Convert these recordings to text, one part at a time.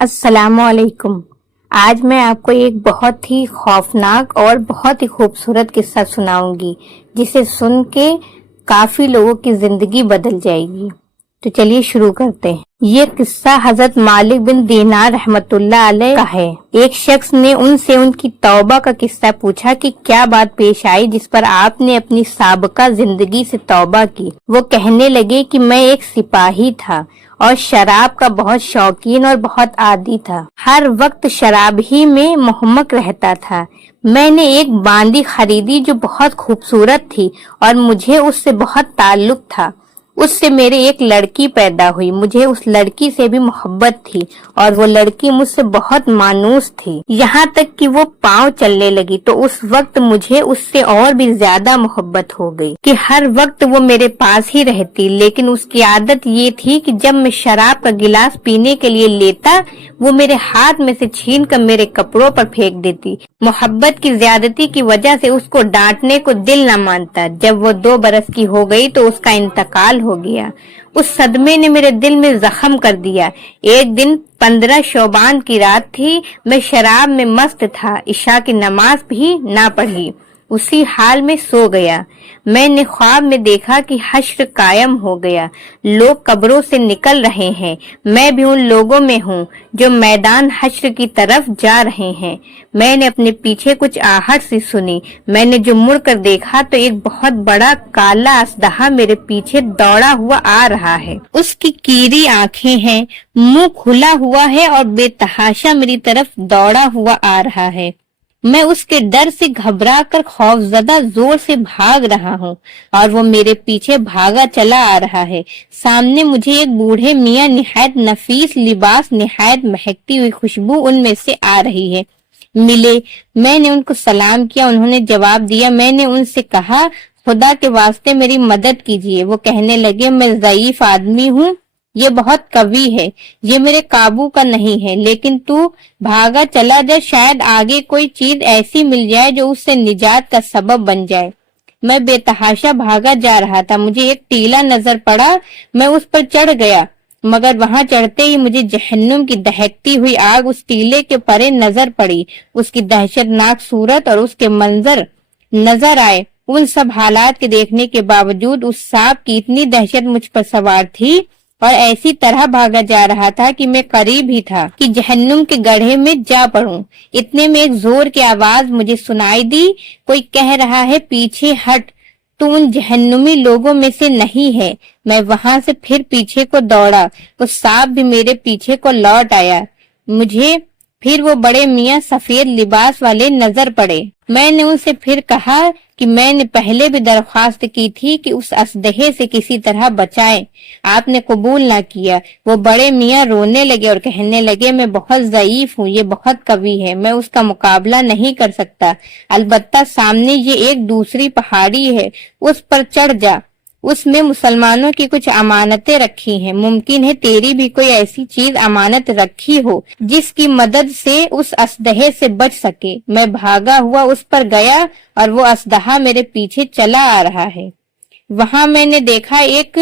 السلام علیکم۔ آج میں آپ کو ایک بہت ہی خوفناک اور بہت ہی خوبصورت قصہ سناؤں گی جسے سن کے کافی لوگوں کی زندگی بدل جائے گی۔ تو چلیے شروع کرتے ہیں۔ یہ قصہ حضرت مالک بن دینار رحمت اللہ علیہ کا ہے۔ ایک شخص نے ان سے ان کی توبہ کا قصہ پوچھا کہ کیا بات پیش آئی جس پر آپ نے اپنی سابقہ زندگی سے توبہ کی۔ وہ کہنے لگے کہ میں ایک سپاہی تھا اور شراب کا بہت شوقین اور بہت عادی تھا۔ ہر وقت شراب ہی میں محمق رہتا تھا۔ میں نے ایک باندی خریدی جو بہت خوبصورت تھی اور مجھے اس سے بہت تعلق تھا۔ اس سے میرے ایک لڑکی پیدا ہوئی۔ مجھے اس لڑکی سے بھی محبت تھی اور وہ لڑکی مجھ سے بہت مانوس تھی، یہاں تک کہ وہ پاؤں چلنے لگی تو اس وقت مجھے اس سے اور بھی زیادہ محبت ہو گئی کہ ہر وقت وہ میرے پاس ہی رہتی۔ لیکن اس کی عادت یہ تھی کہ جب میں شراب کا گلاس پینے کے لیے لیتا وہ میرے ہاتھ میں سے چھین کر میرے کپڑوں پر پھینک دیتی۔ محبت کی زیادتی کی وجہ سے اس کو ڈانٹنے کو دل نہ مانتا۔ جب وہ 2 برس کی ہو گئی تو اس کا انتقال ہو گیا۔ اس صدمے نے میرے دل میں زخم کر دیا۔ ایک دن 15 شعبان کی رات تھی۔ میں شراب میں مست تھا، عشاء کی نماز بھی نہ پڑھی، اسی حال میں سو گیا۔ میں نے خواب میں دیکھا کہ حشر قائم ہو گیا، لوگ قبروں سے نکل رہے ہیں، میں بھی ان لوگوں میں ہوں جو میدان حشر کی طرف جا رہے ہیں۔ میں نے اپنے پیچھے کچھ آہٹ سی سنی۔ میں نے جو مڑ کر دیکھا تو ایک بہت بڑا کالا اژدہا میرے پیچھے دوڑا ہوا آ رہا ہے۔ اس کی کیری آنکھیں ہیں، منہ کھلا ہوا ہے اور بے تحاشا میری طرف دوڑا ہوا آ رہا ہے۔ میں اس کے ڈر سے گھبرا کر خوفزدہ زور سے بھاگ رہا ہوں اور وہ میرے پیچھے بھاگا چلا آ رہا ہے۔ سامنے مجھے ایک بوڑھے میاں نہایت نفیس لباس، نہایت مہکتی ہوئی خوشبو ان میں سے آ رہی ہے ملے۔ میں نے ان کو سلام کیا، انہوں نے جواب دیا۔ میں نے ان سے کہا خدا کے واسطے میری مدد کیجیے۔ وہ کہنے لگے میں ضعیف آدمی ہوں، یہ بہت قوی ہے، یہ میرے قابو کا نہیں ہے، لیکن تو بھاگا چلا جا، شاید آگے کوئی چیز ایسی مل جائے جو اس سے نجات کا سبب بن جائے۔ میں بے تحاشا بھاگا جا رہا تھا، مجھے ایک ٹیلا نظر پڑا، میں اس پر چڑھ گیا، مگر وہاں چڑھتے ہی مجھے جہنم کی دہکتی ہوئی آگ اس ٹیلے کے پرے نظر پڑی۔ اس کی دہشتناک صورت اور اس کے منظر نظر آئے۔ ان سب حالات کے دیکھنے کے باوجود اس سانپ کی اتنی دہشت مجھ پر سوار تھی اور ایسی طرح بھاگا جا رہا تھا کہ میں قریب ہی تھا کہ جہنم کے گڑھے میں جا پڑوں۔ اتنے میں ایک زور کی آواز مجھے سنائی دی، کوئی کہہ رہا ہے پیچھے ہٹ، تو ان جہنمی لوگوں میں سے نہیں ہے۔ میں وہاں سے پھر پیچھے کو دوڑا، وہ سانپ بھی میرے پیچھے کو لوٹ آیا۔ مجھے پھر وہ بڑے میاں سفید لباس والے نظر پڑے۔ میں نے ان سے پھر کہا کہ میں نے پہلے بھی درخواست کی تھی کہ اس اژدہے سے کسی طرح بچائیں، آپ نے قبول نہ کیا۔ وہ بڑے میاں رونے لگے اور کہنے لگے میں بہت ضعیف ہوں، یہ بہت قوی ہے، میں اس کا مقابلہ نہیں کر سکتا، البتہ سامنے یہ ایک دوسری پہاڑی ہے، اس پر چڑھ جا، اس میں مسلمانوں کی کچھ امانتیں رکھی ہیں، ممکن ہے تیری بھی کوئی ایسی چیز امانت رکھی ہو جس کی مدد سے اس اژدہے سے بچ سکے۔ میں بھاگا ہوا اس پر گیا اور وہ اژدہا میرے پیچھے چلا آ رہا ہے۔ وہاں میں نے دیکھا ایک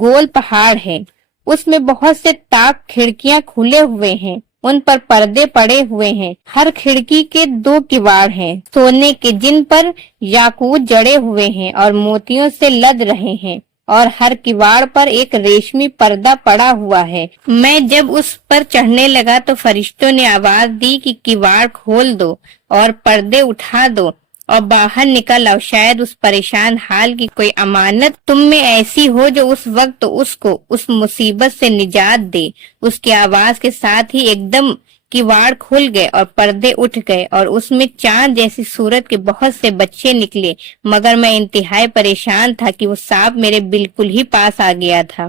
گول پہاڑ ہے، اس میں بہت سے تاک کھڑکیاں کھلے ہوئے ہیں، ان پر پردے پڑے ہوئے ہیں، ہر کھڑکی کے 2 کواڑ ہیں سونے کے جن پر یاقوت جڑے ہوئے ہیں اور موتیوں سے لد رہے ہیں، اور ہر کواڑ پر ایک ریشمی پردہ پڑا ہوا ہے۔ میں جب اس پر چڑھنے لگا تو فرشتوں نے آواز دی کہ کواڑ کھول دو اور پردے اٹھا دو اور باہر نکل آؤ، شاید اس پریشان حال کی کوئی امانت تم میں ایسی ہو جو اس وقت اس کو اس مصیبت سے نجات دے۔ اس کی آواز کے ساتھ ہی ایک دم کواڑ کھل گئے اور پردے اٹھ گئے اور اس میں چاند جیسی صورت کے بہت سے بچے نکلے، مگر میں انتہائی پریشان تھا کہ وہ سانپ میرے بالکل ہی پاس آ گیا تھا۔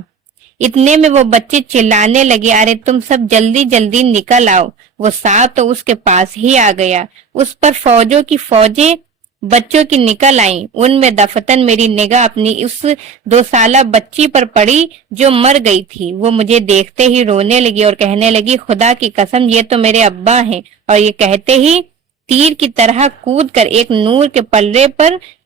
اتنے میں وہ بچے چلانے لگے، ارے تم سب جلدی جلدی نکل آؤ۔ وہ سانپ تو اس کے پاس ہی آ گیا، اس پر فوجوں کی فوجیں بچوں کی نکل آئیں، ان میں دفتن میری نگاہ اپنی اس 2 سالہ بچی پر پڑی جو مر گئی تھی۔ وہ مجھے دیکھتے ہی رونے لگی اور کہنے لگی خدا کی قسم یہ تو میرے ابا ہیں، اور یہ کہتے ہی تیر کی طرح کود کر ایک نور کے پلڑے پر